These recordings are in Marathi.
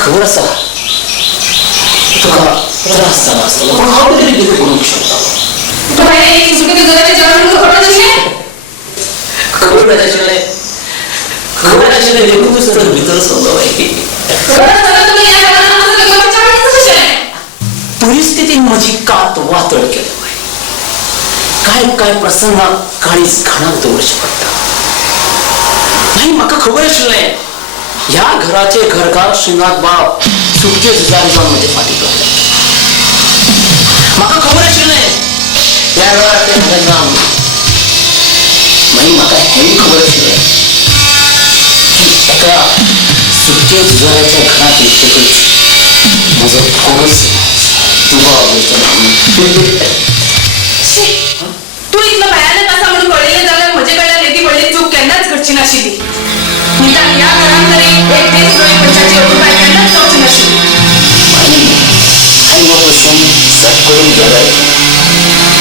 खबर असा तुका त्रास झाला असता पण हांव तरी कितें करूंक शकता तो भाई एक सुटके घराचे जेवण खबर नाशिल्लें खबर नाशिल्लें खबर नाशिल्लें देखूनच तर भितर सरलो बाई खबर झालं तुम्ही या घरात असं गप्पाच्या वेळेस कशें परिस्थिती माझी कात वातड केली बाई काय काय प्रसंगाक काळीच घाणाक दवरचें पडटा भाई म्हाका खबर आशिल्लें ह्या घराचे घरकार श्रीनाथ बाब सुटके झुजारी जावन म्हजे फाटीक लागले म्हाका खबर आशिल्लें त्या वेळार ते म्हजें नाम मागीर म्हाका हेंय खबर आशिल्लें की एका सुटके झुजाऱ्याच्या घरांत येतकच म्हजो खोस दुबाव वयतलो शी, तू इतलं भयानक असा म्हणून पडलेले जाल्यार म्हजे कडल्यान येदी व्हडली चूक केन्नाच घडची नाशिल्ली. निदान ह्या घरान तरी एक देशद्रोही मनशाची अवुपाय केन्नाच जावची नाशिल्ली. आई बापासून सट करून गेलाय.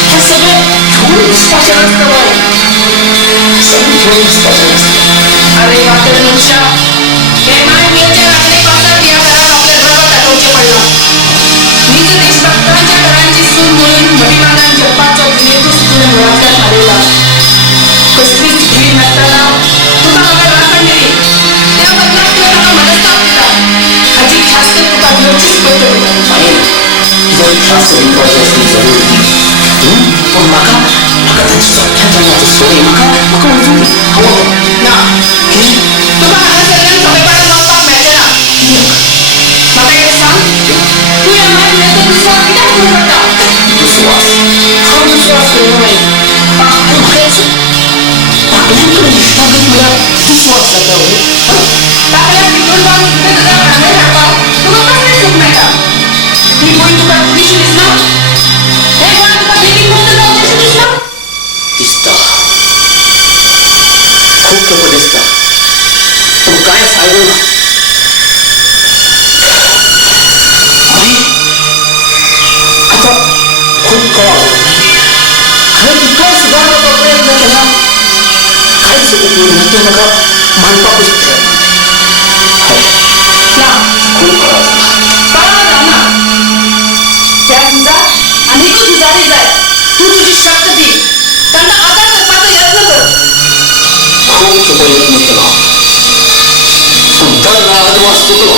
हे सगळं घेऊन विश्वासानं असतं बाई. सगळं घेऊन विश्वासानं असतं. अरे वाकड मनुष्या, हे मानवीयाच्या राखणेपासून या घरात आपल्या रगत टाकवचे पडला. नीच देशभक्तांच्या घरांची सून म्हणून महिमानान जपाचा विनेतूच तुझ्या मुळातल्यान हारयला. कसलीच भीड नासतना तुका म्हाका राखण दिली. त्या बदलाक तुवें म्हाका मनस्ताप दिला. हाची ख्यास्त तुका दिवचीच पडटली. आई, तुझा ख्यास्त दिवपाची असली जरूर. पण म्हाका ताची सख्या जाणाची सोय म्हाका उजून दी. हवं ना, तुका हांगासरल्यान सोपेपणान वचपाक मेळचें ना. म्हाका एक सांग, तू ह्या मानवीयाचो दुस्वास कित्याक करूं पडटा? दुस्वास? हांव दुस्वास करिना आई. आनी म्हाका एक सांग, धाकल्यान कडेन इश्टागत म्हळ्यार दुस्वास जाता वय? धाकल्याक भितर जावन तुका तुज्या भांगर हाडपाक तुका कसलें सूख मेळटा? ही भूंय तुका पुरीशी दिसना? हे गोंय तुका बेगीन मुक्त जावचेशें दिसना? दिसता. खूप खेपो दिसता. पण कांय फायदो ना. आई, आता खूप कळालं. हांवें इतलो सुदारपाचो प्रयत्न केला. कांयच उपयोग ना. तें म्हाका मानपाकूच तयार ना. ना, खूप कळाव जाता. कळाव जावना. ह्या झुजाक आनीकूय झुजारी जाय. तूं तुजी शक्त दी. तांकां आदार करपाचो यत्न कर. खूप खेपो यत्न केलो. सुद्दां नादवास तुटलो.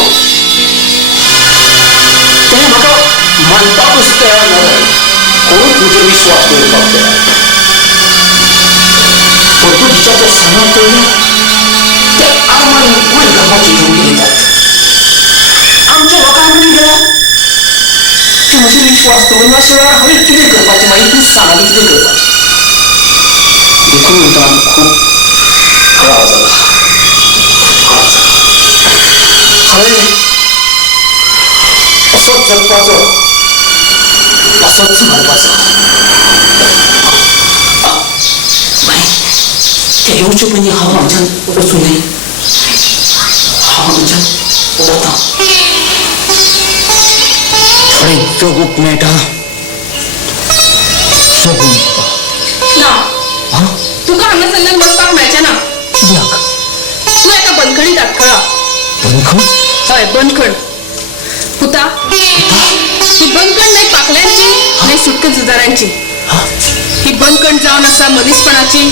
तेणें म्हाका मानपाकूच तयार ना जालें. कोणूच म्हजेर विश्वास दवरपाक तयार ना. पोर्तुगीजाचो सणाक पयलो ते आर्मान वयर घालपाची धमकी दितात. आमच्या लोकां कडेन गेल्यार ते म्हजेर विश्वास दवरना शिवाय हांवें कितें करपाचें? मागीर तूं सांग, हांवें कितें करपाचें? देखून म्हणटा खूब कळाव जाला. खूब कळाव जाला. हांवें असोच जगपाचो, असोच मरपाचो. बाई, ते येवचे पयलीं हांव हांगच्यान वचूं न्ही. हांव हांगच्यान वता. थोडें जगूंक मेळटा. जगून वता. ना, तुका हांगासरल्यान वचपाक मेळचें ना. कित्याक? तूं एका बंदखणींत आडखळ्ळा. बंदखण? हय, बंदखण. पुता, ही बंदखण न्हय पाखल्यांची, न्हय सुटके झुजारांची. ही बंदखण जावन आसा मनीसपणाची,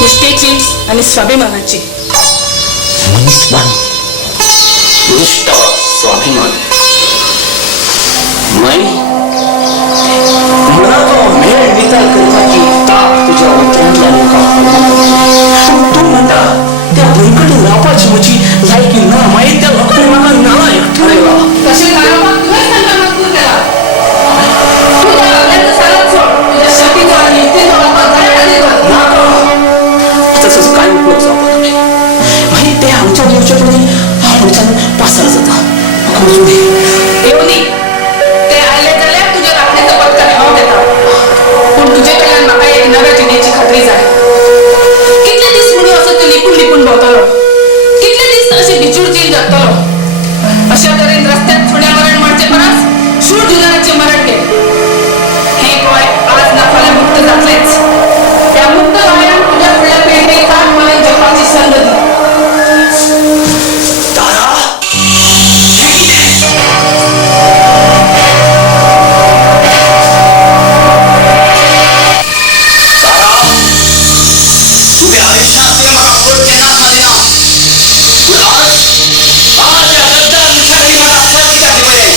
निश्ठेची आनी स्वाभिमानाची. मनीसपण, निष्ठा, स्वाभिमान. माई, मनाचो मेळ निताळ करपाची ताक तुज्या उतरांतल्या लोकांक. तूं म्हणटा त्या बंदखणीत रावपाची म्हजी लायकी ना. मागीर त्या लोकांनी म्हाका नालायक ठरयला. तशें थारावपाक तुवेंच तांकां मजबूर केला. तूं त्या आपल्याचो सारच सोड. तुज्या शक्तीचो आनी युक्तीचो वापर बऱ्या खातीर कर. नाका, तसोच कांय उपयोग जावपाक ना. मागीर ते हांगच्यान येवचे पयलीं हांव हांगच्यान पासर जाता. म्हाका वचूं दी. येवं दी. ते आयले जाल्यार तुज्या राखणेचो पत्कार हांव घेता. पूण तुजे कडल्यान म्हाका एक नव्या जिणेची खात्री जाय. कितले दीस म्हणून असो तूं लिपून लिपून भोंवतलो? कितले दीस अशें बिचूडचील जगतलो? अशा तरेन रस्त्यात सुण्या मरण मरचे परस शूर झुजाराचें मरण घे. हे गोंय आज ना फाल्यां मुक्त जातलेंच. त्या मुक्त गोंयांत तुज्या फुडल्या पिळगेक कान मारून जगपाची संद दी. तारा, हें कितें? तारा, तुवें आयुश्यांतले म्हाका फट केन्नाच मारिना. पूण आज ह्या गद्दार दिसांनी म्हाका फट कित्याक दिवलें?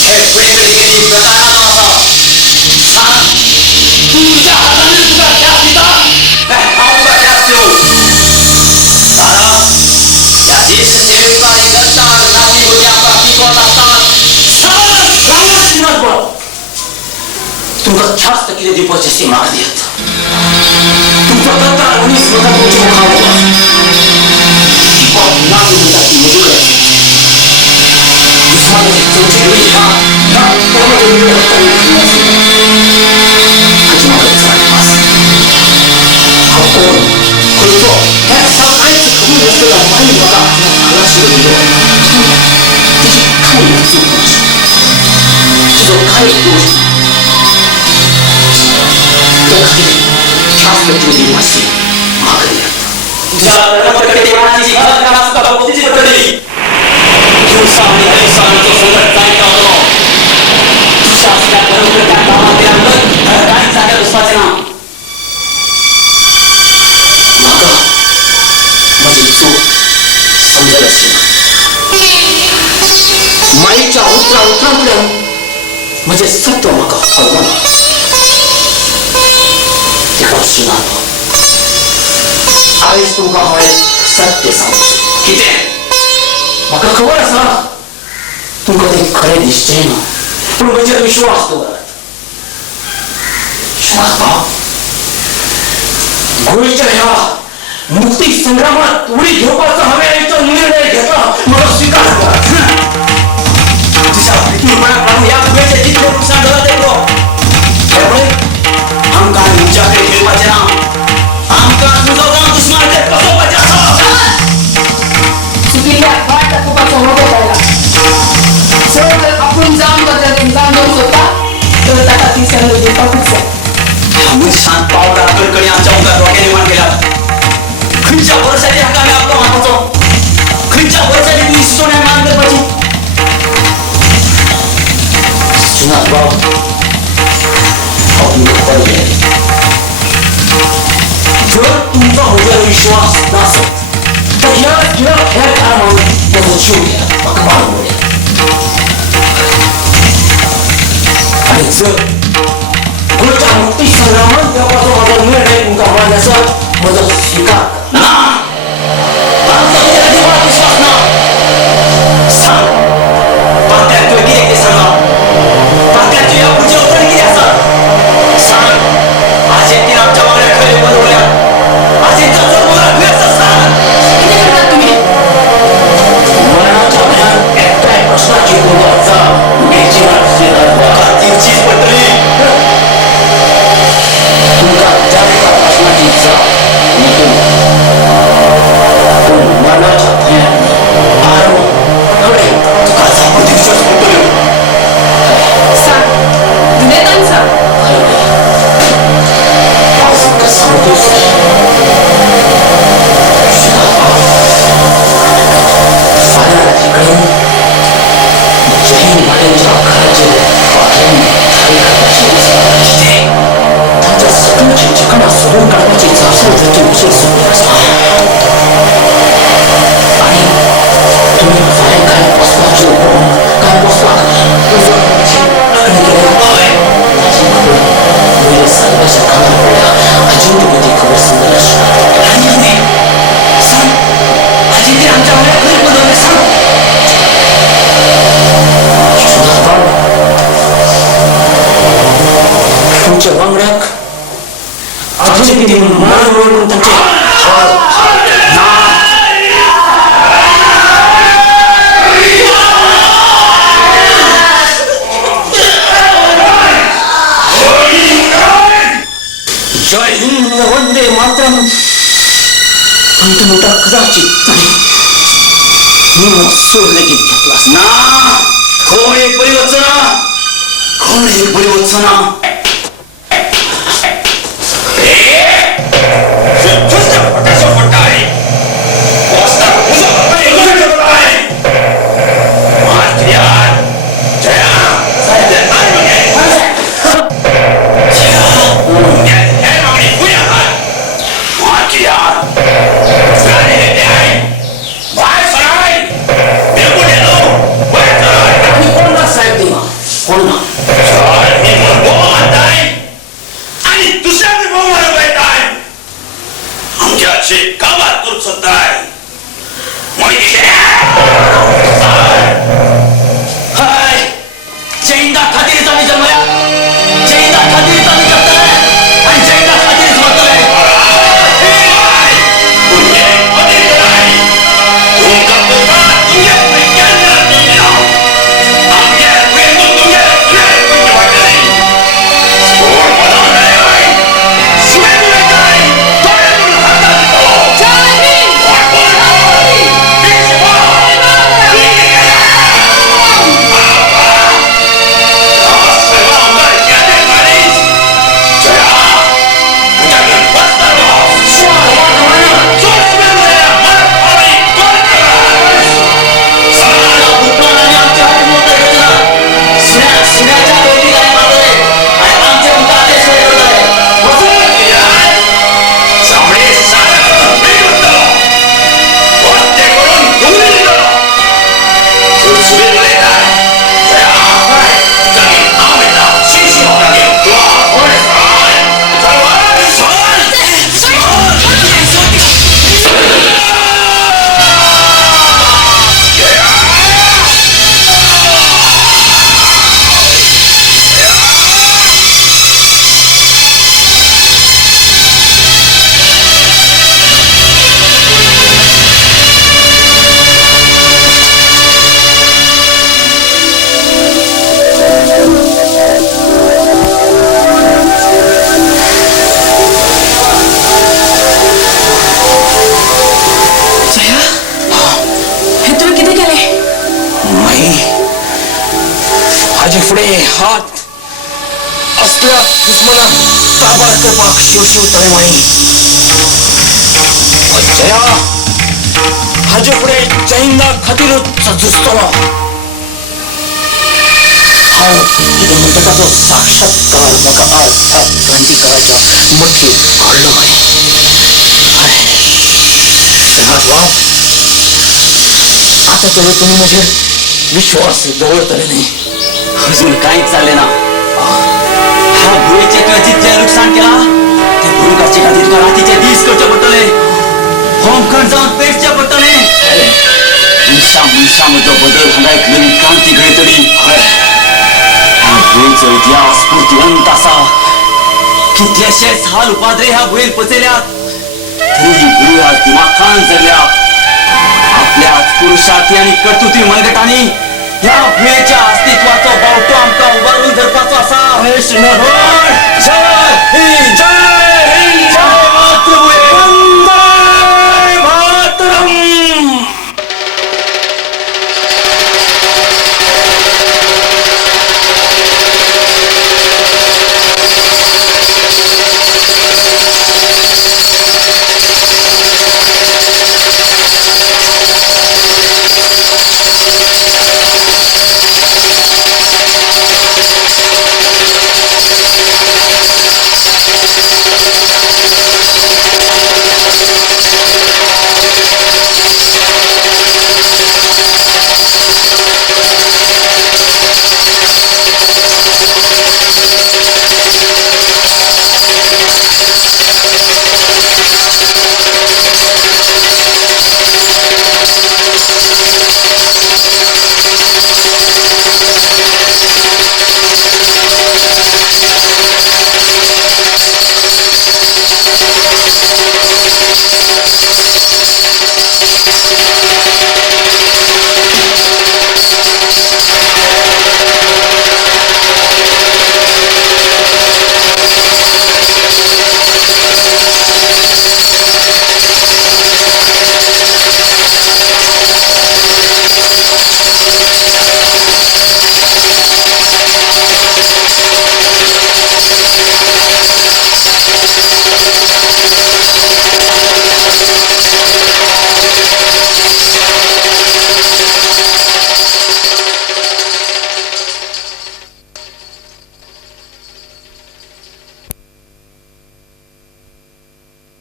हे वेगवेगळी प्रकाराचो आसा. सांग, तूं तुज्या हातांनी तुका ध्यास दिता काय हांव तुका ध्यास दिवं? तारा, ह्या देशसेवेक आनी गद्दार नातीगोत्यांक पिकोवन आसतना सगळ्यांक सांगून दिनात बळ. तुमकां ख्यास्त कितें दिवपाचें तें म्हाका दियात. तुमचो गद्दार मनीस म्हाका तुमच्या मुखार उबा. शिकप ना म्हणटा ती म्हजे कडेन. दुस्मानाची चमची घेवन ह्या कर्मचारी काही गोष्ट तो काही ख्यास तुझी मासी मागणी पकडली दिवसांनी दिवसांचं संकट जायचं होतं तुझ्या असल्या बरोबर त्या गावात काही जागा दुसवाचे ना मागा माझी चूक समजेल अशी माईच्या उतरापर्यंत म्हणजे सत्व मागा फळवण तिकडं सुना आईच तुमका हवंय सत्य सांगू किती म्हाका खबर आसा तुमका ते खरें दिसचें ना पूण म्हजेर विश्वास दवरात गोंयच्या ह्या मुक्ती संग्रामात उडी घेवपाचो हांवें तो निर्णय घेतला म्हाका स्वीकार करा तुझ्या प्रितीप्रमाणे पाहून या गोंयचे जितले नुकसान झालं तेवढो आमकां तुमच्या कडेन खेळपाचें ना आमकां तुजो गांव दुस्मानाचेर बसोवपाचें आसा चुकिल्ल्या वाट दाखोवपाचो मोको पडला चड जर आपूण जावन बदल जावन घेवंक सोदता तर ताका ती संद दिवपाकूच जाय आमी शांत पावला कडकडी आमच्या मुखार रोखे निर्माण केल्यात खंयच्या वर्सांनी हाका आमी आपलो मारपाचो खंयच्या वर्सांनी तुमी सुचोवण्या मान करपाची सुनात बाब हांव तुमकां पळयलें जर तुमचो म्हजेर विश्वास नासत तर ह्या कारणान म्हजो जीव घ्या म्हाका मारून उडया आनी जर गोंयच्या मुक्ती संग्रामांत देवपाचो म्हजो निर्णय तुमकां मान्य आसत म्हजो स्वीकार ना आमचो तुज्या देवाक विश्वास ना सांग पात्याक तुवें कितें कितें सांगला पात्याक तुज्या पुढचें उत्तर कितें आसा सांग आजे तीन आमच्या वांगडा खंय येवपाक दवरल्या आजे ताचो मोगाळ खंय आसा सांग कितें करतात तुमी मरणाच्या भंयान एकट्याय प्रश्नाची उतर आसा तुमची म्हाका दिवचीच पडटली तुमकां ज्या एका प्रश्नाची जाप पूण मरणाच्या भंयान आरो कडे तुका जापो दिवच्योच पडटल्यो सांग दुदेतान सांग हांव तुमकां सांगूच फाल्यां राती कडेन जैन वाड्याच्या घराचेर फाटल्यान थाळी घालपाची कितें तांच्या सगळ्यांची ठिकाणां सोदून काडपाची जापसाल तांचे कुशीक सुरू आसा आनी तुमी फाल्यां कांय बसपाची कांय बसपाक आनी कितें हय ताची खबर वयल्या सारकाच्या कानार पडल्या आजून तुमी ती खबर समजली आसना आनी कितें सांग आजी ती आमच्या वाड्याक खंय बदललें सांग तुमच्या वांगड्याक आजी कितें मार म्हणून तांचे जय हिंद वंदे मातरम म्हणता म्हणता कदाचित ताणें निमो सूर लेगीत घेतला ना कोण एक बरी वचना हाजी फुडे हात असल्या दुश्मनाक काबार करपाक शिव शिव तळमळी जया हाजे फुडे जैना खातीरूच झुजतलो हांव कितें म्हणटा ताचो साक्षात्कार म्हाका आज ह्या क्रांतिकाराच्या मतींत घडलो मरे प्रभात बाब आता तरी तुम्ही म्हजेर विश्वास दवरतले न्ही अजून काहीच झाले ना ह्या भुयेचे तुवें जितलें लुकसाण केला ते भुयेकाचे खातीर तुका रातीचे दीस करचे पडटले होमखंड जावन पेटचे पडटले मनशा मनशा मदलो बदल हांगा एक नवी क्रांती घडयतली ह्या भुयेचो इतिहास स्फूर्तिवंत आसा कितलेशेच हाल उपाद्रे ह्या भुयेन पचयल्यात तरी भुय आज दिमाखान जरल्या आपल्याच पुरुषार्थी आणि कर्तृत्वी मनगटांनी ह्या भुयेच्या अस्तित्वाचो बावटो आमकां उबारून धरपाचो आसा श्रीनाथ